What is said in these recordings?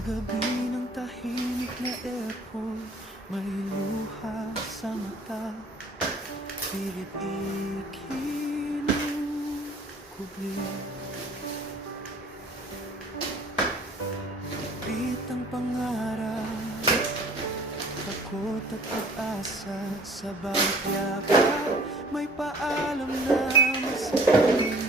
gabi ng tahimik na airport, may luha sa mata, pilit ikinukubli. Pit ang pangarap, takot at pag-asa, sa bawat yakap may paalam na masakit.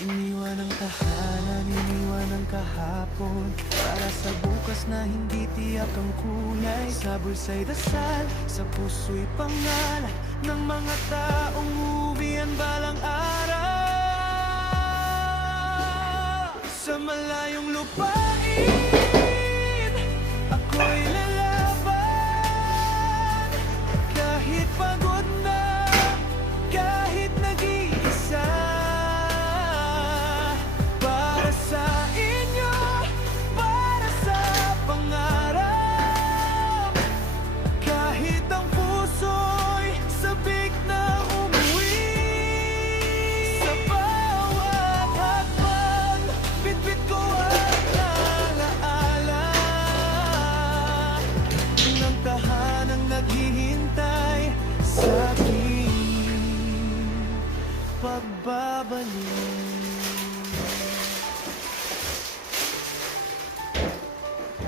Iniwan ang tahanan, iniwan ang kahapon, para sa bukas na hindi tiyak ang kulay. Sa bulsa'y dasal, sa puso'y pangalan ng mga taong uwian balang araw. Sa malayong lupain, ako'y lalaban, kahit pagod na, kahit nag-iisa. Para sa inyo, para sa pangarap, kahit ang puso'y sabik na umuwi. Sa bawat hakbang, bitbit ko ang alaala ng tahanang naghihintay sa aking pagbabalik.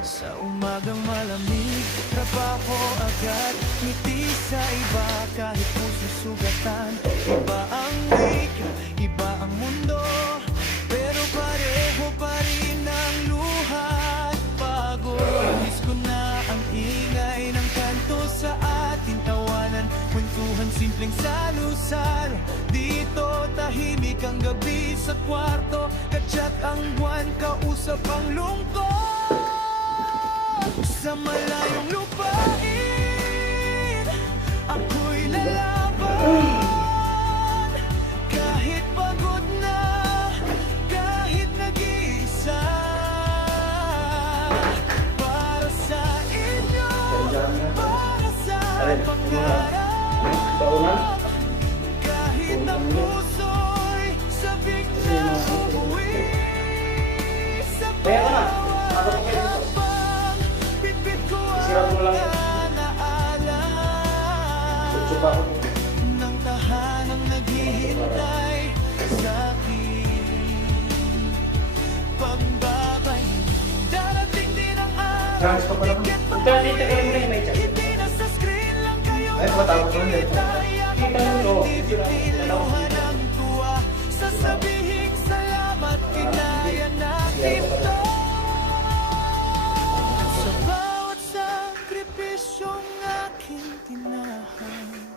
Sa umagang malamig, trabaho agad, ngiti sa iba kahit puso sugatan. Iba ang wika, iba ang mundo, pero pareho pa rin ang luha at pagod. Miss ko na ang ingay ng kanto sa ating tawanan, kwentuhan simpleng salusal. Dito tahimik ang gabi sa kwarto, kadyat ang buwan, kausap ang lungkot. Sa malayong lupain, ako'y lalaban, kahit pagod na, kahit nag-iisa. Para sa inyo, para sa pangarap, kahit ang puso'y sabik na umuwi. Sa bawat habang, bitbit ko ang alaala ng tahanang naghihintay sa aking pagbabalik. Darating din ang araw, tiket pa rin, hindi na sa screen lang kayo makikita. Hindi bibiluhan ang tuwa, sasabihing salamat, kinaya natin to. Sa bawat sakripisyong aking tinahan,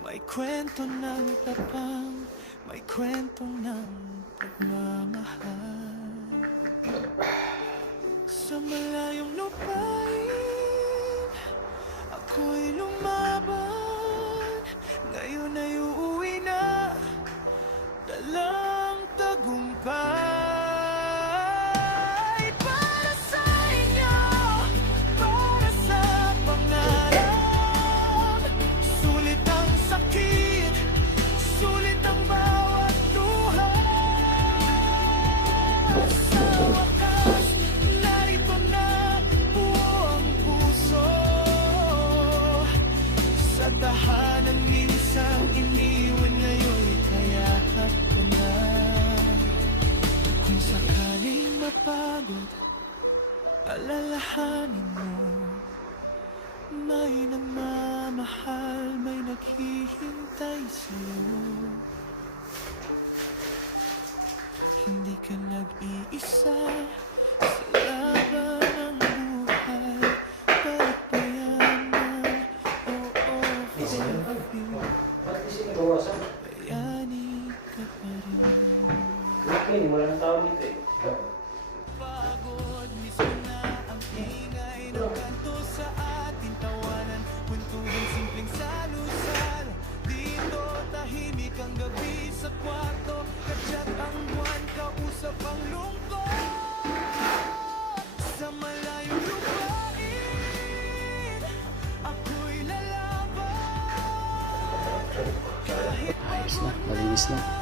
may kwento ng tapang, may kwento ng pagmamahal. Sa malayong lupain, ako'y lumaban, ngayon ay uuwi na, dalang tagumpay. Para sa inyo, para sa pangarap, sulit ang sakit, sulit ang bawat luha. Sa wakas, narito na buong puso, sa tahanang minsang iniwan, ngayon'y kayakap ko na. Kung sakaling mapagod, alalahanin mo, may nagmamahal, may naghihintay sa'yo. Hindi ka nag-iisa sa laban ng buhay, balik pa yan man, oo, bayani ka pa rin. Hindi mo lang tawag dito eh. Pagod, miss ko na ang ingay ng kanto sa ating tawanan, kwentuhan simpleng salusal. Dito tahimik ang gabi sa kwarto, kadyat ang buwan, kausap ang lungkot. Sa malayong lupain, ako'y lalaban, kahit Ayos na, malinis na.